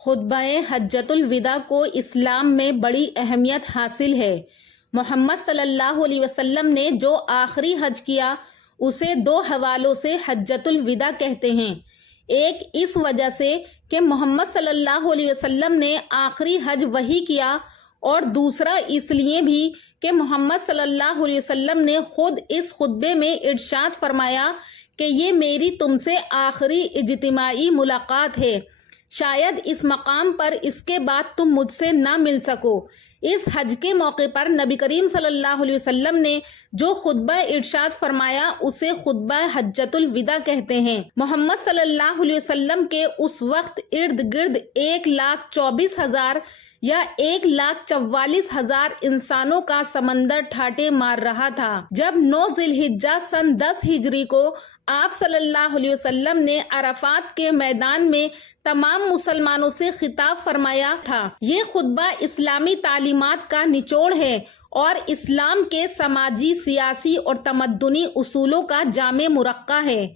خطبہ حجۃ الوداع کو اسلام میں بڑی اہمیت حاصل ہے۔ محمد صلی اللہ علیہ وسلم نے جو آخری حج کیا اسے دو حوالوں سے حجۃ الوداع کہتے ہیں۔ ایک اس وجہ سے کہ محمد صلی اللہ علیہ وسلم نے آخری حج وہی کیا، اور دوسرا اس لیے بھی کہ محمد صلی اللہ علیہ وسلم نے خود اس خطبے میں ارشاد فرمایا کہ یہ میری تم سے آخری اجتماعی ملاقات ہے، شاید اس مقام پر اس کے بعد تم مجھ سے نہ مل سکو۔ اس حج کے موقع پر نبی کریم صلی اللہ علیہ وسلم نے جو خطبہ ارشاد فرمایا اسے خطبہ حجۃ الوداع کہتے ہیں۔ محمد صلی اللہ علیہ وسلم کے اس وقت ارد گرد 1,24,000 یا 1,44,000 انسانوں کا سمندر ٹھاٹے مار رہا تھا جب 9 ذی الحجہ سن 10 ہجری کو آپ صلی اللہ علیہ وسلم نے عرفات کے میدان میں تمام مسلمانوں سے خطاب فرمایا تھا۔ یہ خطبہ اسلامی تعلیمات کا نچوڑ ہے اور اسلام کے سماجی، سیاسی اور تمدنی اصولوں کا جامع مرقع ہے۔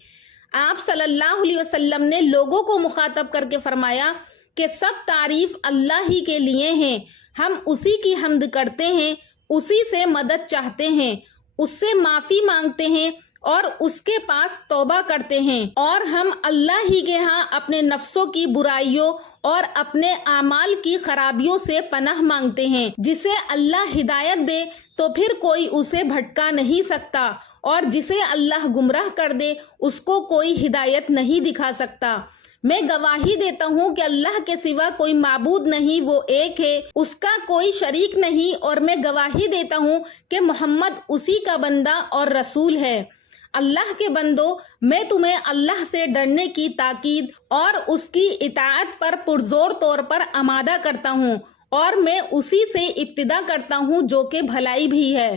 آپ صلی اللہ علیہ وسلم نے لوگوں کو مخاطب کر کے فرمایا کہ سب تعریف اللہ ہی کے لیے ہیں، ہم اسی کی حمد کرتے ہیں، اسی سے مدد چاہتے ہیں، اس سے معافی مانگتے ہیں اور اس کے پاس توبہ کرتے ہیں، اور ہم اللہ ہی کے ہاں اپنے نفسوں کی برائیوں اور اپنے اعمال کی خرابیوں سے پناہ مانگتے ہیں۔ جسے اللہ ہدایت دے تو پھر کوئی اسے بھٹکا نہیں سکتا، اور جسے اللہ گمراہ کر دے اس کو کوئی ہدایت نہیں دکھا سکتا۔ میں گواہی دیتا ہوں کہ اللہ کے سوا کوئی معبود نہیں، وہ ایک ہے، اس کا کوئی شریک نہیں، اور میں گواہی دیتا ہوں کہ محمد اسی کا بندہ اور رسول ہے۔ اللہ کے بندو، میں تمہیں اللہ سے ڈرنے کی تاکید اور اس کی اطاعت پر پرزور طور پر آمادہ کرتا ہوں، اور میں اسی سے ابتدا کرتا ہوں جو کہ بھلائی بھی ہے۔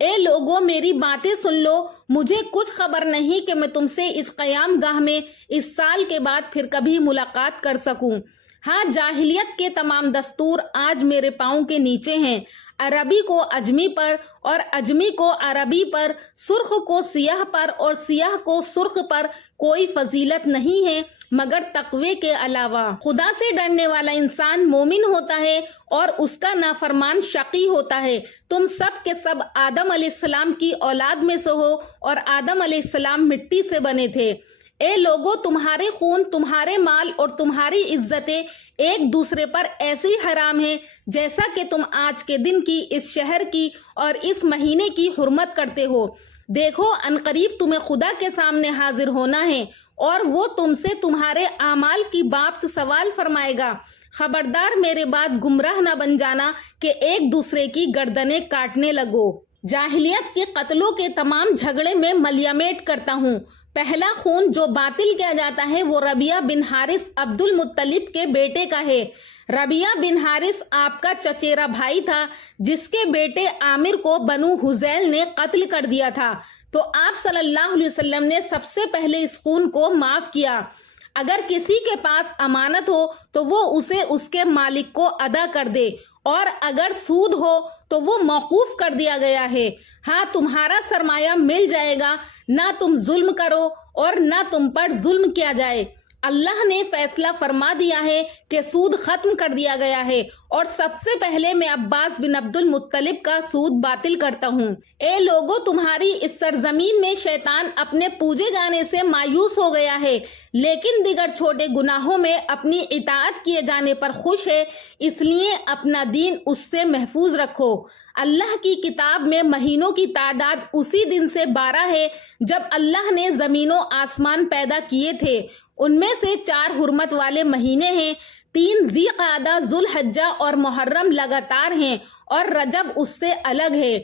اے لوگوں، میری باتیں سن لو، مجھے کچھ خبر نہیں کہ میں تم سے اس قیام گاہ میں اس سال کے بعد پھر کبھی ملاقات کر سکوں۔ ہاں، جاہلیت کے تمام دستور آج میرے پاؤں کے نیچے ہیں۔ عربی کو عجمی پر اور عجمی کو عربی پر، سرخ کو سیاہ پر اور سیاہ کو سرخ پر کوئی فضیلت نہیں ہے مگر تقوی کے علاوہ۔ خدا سے ڈرنے والا انسان مومن ہوتا ہے اور اس کا نافرمان شقی ہوتا ہے۔ تم سب کے سب آدم علیہ السلام کی اولاد میں سے ہو، اور آدم علیہ السلام مٹی سے بنے تھے۔ اے لوگوں، تمہارے خون، تمہارے مال اور تمہاری عزتیں ایک دوسرے پر ایسی حرام ہیں جیسا کہ تم آج کے دن کی، اس شہر کی اور اس مہینے کی حرمت کرتے ہو۔ دیکھو، عنقریب تمہیں خدا کے سامنے حاضر ہونا ہے، اور وہ تم سے تمہارے اعمال کی بابت سوال فرمائے گا۔ خبردار، میرے بعد گمراہ نہ بن جانا کہ ایک دوسرے کی گردنیں کاٹنے لگو۔ جاہلیت کے قتلوں کے تمام جھگڑے میں ملیامیٹ کرتا ہوں۔ پہلا خون جو باطل کیا جاتا ہے وہ ربیعہ بن حارث عبد المطلب کے بیٹے کا ہے۔ ربیعہ بن حارث آپ کا چچیرا بھائی تھا، جس کے بیٹے عامر کو بنو حذیل نے قتل کر دیا تھا، تو آپ صلی اللہ علیہ وسلم نے سب سے پہلے اس خون کو معاف کیا۔ اگر کسی کے پاس امانت ہو تو وہ اسے اس کے مالک کو ادا کر دے، اور اگر سود ہو تو وہ موقوف کر دیا گیا ہے۔ ہاں، تمہارا سرمایہ مل جائے گا، نہ تم ظلم کرو اور نہ تم پر ظلم کیا جائے۔ اللہ نے فیصلہ فرما دیا ہے کہ سود ختم کر دیا گیا ہے، اور سب سے پہلے میں عباس بن عبد المطلب کا سود باطل کرتا ہوں۔ اے لوگو، تمہاری اس سرزمین میں شیطان اپنے پوجے جانے سے مایوس ہو گیا ہے، لیکن دیگر چھوٹے گناہوں میں اپنی اطاعت کیے جانے پر خوش ہے، اس لیے اپنا دین اس سے محفوظ رکھو۔ اللہ کی کتاب میں مہینوں کی تعداد اسی دن سے 12 ہے جب اللہ نے زمین و آسمان پیدا کیے تھے۔ ان میں سے 4 حرمت والے مہینے ہیں، 3 ذی قعدہ، ذو الحجہ اور محرم لگاتار ہیں، اور رجب اس سے الگ ہے۔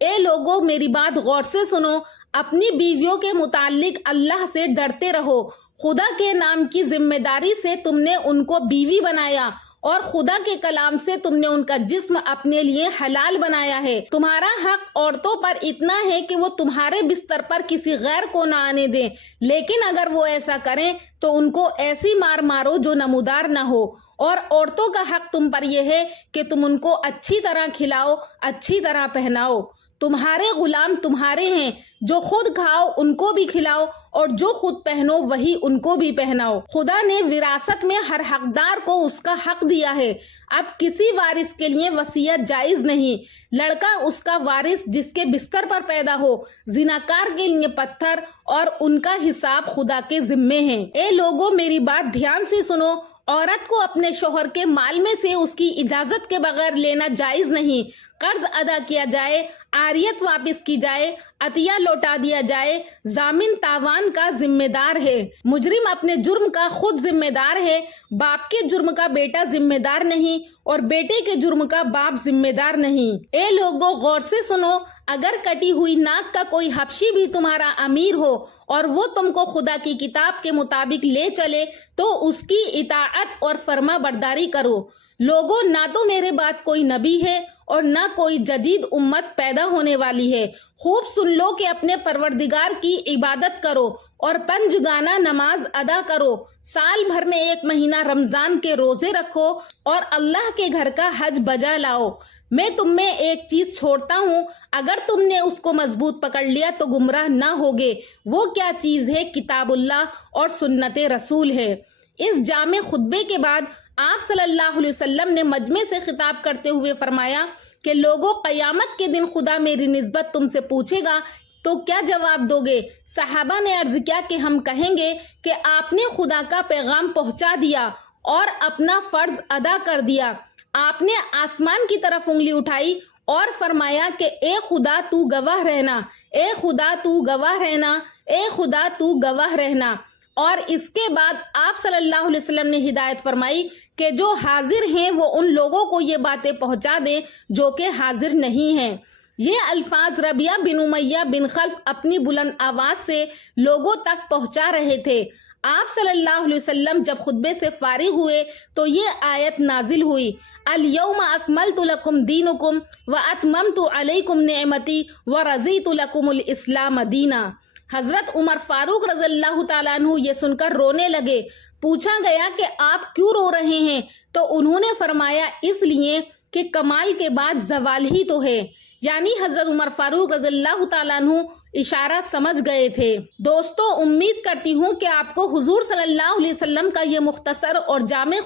اے لوگو، میری بات غور سے سنو، اپنی بیویوں کے متعلق اللہ سے ڈرتے رہو۔ خدا کے نام کی ذمہ داری سے تم نے ان کو بیوی بنایا، اور خدا کے کلام سے تم نے ان کا جسم اپنے لیے حلال بنایا ہے۔ تمہارا حق عورتوں پر اتنا ہے کہ وہ تمہارے بستر پر کسی غیر کو نہ آنے دیں، لیکن اگر وہ ایسا کریں تو ان کو ایسی مار مارو جو نمودار نہ ہو۔ اور عورتوں کا حق تم پر یہ ہے کہ تم ان کو اچھی طرح کھلاؤ، اچھی طرح پہناؤ۔ تمہارے غلام تمہارے ہیں، جو خود کھاؤ ان کو بھی کھلاؤ اور جو خود پہنو وہی ان کو بھی پہناؤ۔ خدا نے وراثت میں ہر حقدار کو اس کا حق دیا ہے۔ اب کسی وارث کے لیے وصیت جائز نہیں۔ لڑکا اس کا وارث جس کے بستر پر پیدا ہو، زناکار کے لیے پتھر، اور ان کا حساب خدا کے ذمے ہے۔ اے لوگو، میری بات دھیان سے سنو۔ عورت کو اپنے شوہر کے مال میں سے اس کی اجازت کے بغیر لینا جائز نہیں۔ قرض ادا کیا جائے، عاریت واپس کی جائے، عطیہ لوٹا دیا جائے، ضامن تاوان کا ذمہ دار ہے۔ مجرم اپنے جرم کا خود ذمہ دار ہے۔ باپ کے جرم کا بیٹا ذمہ دار نہیں اور بیٹے کے جرم کا باپ ذمہ دار نہیں۔ اے لوگو، غور سے سنو۔ اگر کٹی ہوئی ناک کا کوئی حبشی بھی تمہارا امیر ہو اور وہ تم کو خدا کی کتاب کے مطابق لے چلے تو اس کی اطاعت اور فرما برداری کرو۔ لوگوں، نہ تو میرے بعد کوئی نبی ہے اور نہ کوئی جدید امت پیدا ہونے والی ہے۔ خوب سن لو کہ اپنے پروردگار کی عبادت کرو اور پنجگانہ نماز ادا کرو، سال بھر میں 1 مہینہ رمضان کے روزے رکھو اور اللہ کے گھر کا حج بجا لاؤ۔ میں تم میں ایک چیز چھوڑتا ہوں، اگر تم نے اس کو مضبوط پکڑ لیا تو گمراہ نہ ہوگے۔ وہ کیا چیز ہے؟ کتاب اللہ اور سنت رسول ہے۔ اس جامع خطبے کے بعد آپ صلی اللہ علیہ وسلم نے مجمع سے خطاب کرتے ہوئے فرمایا کہ لوگوں، قیامت کے دن خدا میری نسبت تم سے پوچھے گا تو کیا جواب دو گے؟ صحابہ نے عرض کیا کہ ہم کہیں گے کہ آپ نے خدا کا پیغام پہنچا دیا اور اپنا فرض ادا کر دیا۔ آپ نے آسمان کی طرف انگلی اٹھائی اور فرمایا کہ اے خدا تو گواہ رہنا، اے خدا تو گواہ رہنا، اے خدا تو گواہ رہنا۔ اور اس کے بعد آپ صلی اللہ علیہ وسلم نے ہدایت فرمائی کہ جو حاضر ہیں وہ ان لوگوں کو یہ باتیں پہنچا دیں جو کہ حاضر نہیں ہیں۔ یہ الفاظ ربیعہ بن امیہ بن خلف اپنی بلند آواز سے لوگوں تک پہنچا رہے تھے۔ آپ صلی اللہ علیہ وسلم جب خطبے سے فارغ ہوئے تو یہ آیت نازل ہوئی، الیوم اکملت لکم دینکم واتممت علیکم نعمتی ورضیت لکم الاسلام دینا۔ حضرت عمر فاروق رضی اللہ تعالیٰ عنہ یہ سن کر رونے لگے۔ پوچھا گیا کہ آپ کیوں رو رہے ہیں تو انہوں نے فرمایا اس لیے کہ کمال کے بعد زوال ہی تو ہے، یعنی حضرت عمر فاروق رضی اللہ تعالیٰ عنہ اشارہ سمجھ گئے تھے۔ دوستو، امید کرتی ہوں کہ آپ کو حضور صلی اللہ علیہ وسلم کا یہ مختصر اور جامع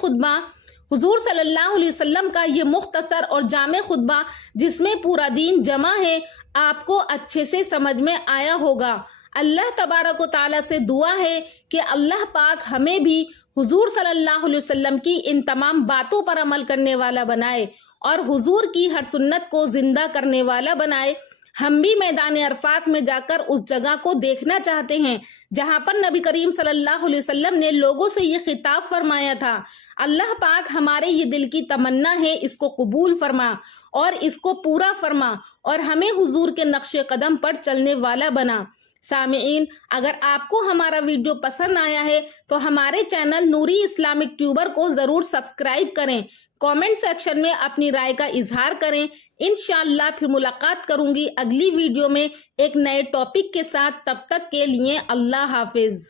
خطبہ جس میں پورا دین جمع ہے، آپ کو اچھے سے سمجھ میں آیا ہوگا۔ اللہ تبارک و تعالیٰ سے دعا ہے کہ اللہ پاک ہمیں بھی حضور صلی اللہ علیہ وسلم کی ان تمام باتوں پر عمل کرنے والا بنائے اور حضور کی ہر سنت کو زندہ کرنے والا بنائے۔ ہم بھی میدان عرفات میں جا کر اس جگہ کو دیکھنا چاہتے ہیں جہاں پر نبی کریم صلی اللہ علیہ وسلم نے لوگوں سے یہ خطاب فرمایا تھا۔ اللہ پاک ہمارے یہ دل کی تمنا ہے، اس کو قبول فرما اور اس کو پورا فرما اور ہمیں حضور کے نقش قدم پر چلنے والا بنا۔ سامعین، اگر آپ کو ہمارا ویڈیو پسند آیا ہے تو ہمارے چینل نوری اسلامک ٹیوبر کو ضرور سبسکرائب کریں، کامنٹ سیکشن میں اپنی رائے کا اظہار کریں۔ انشاءاللہ پھر ملاقات کروں گی اگلی ویڈیو میں ایک نئے ٹاپک کے ساتھ۔ تب تک کے لیے اللہ حافظ۔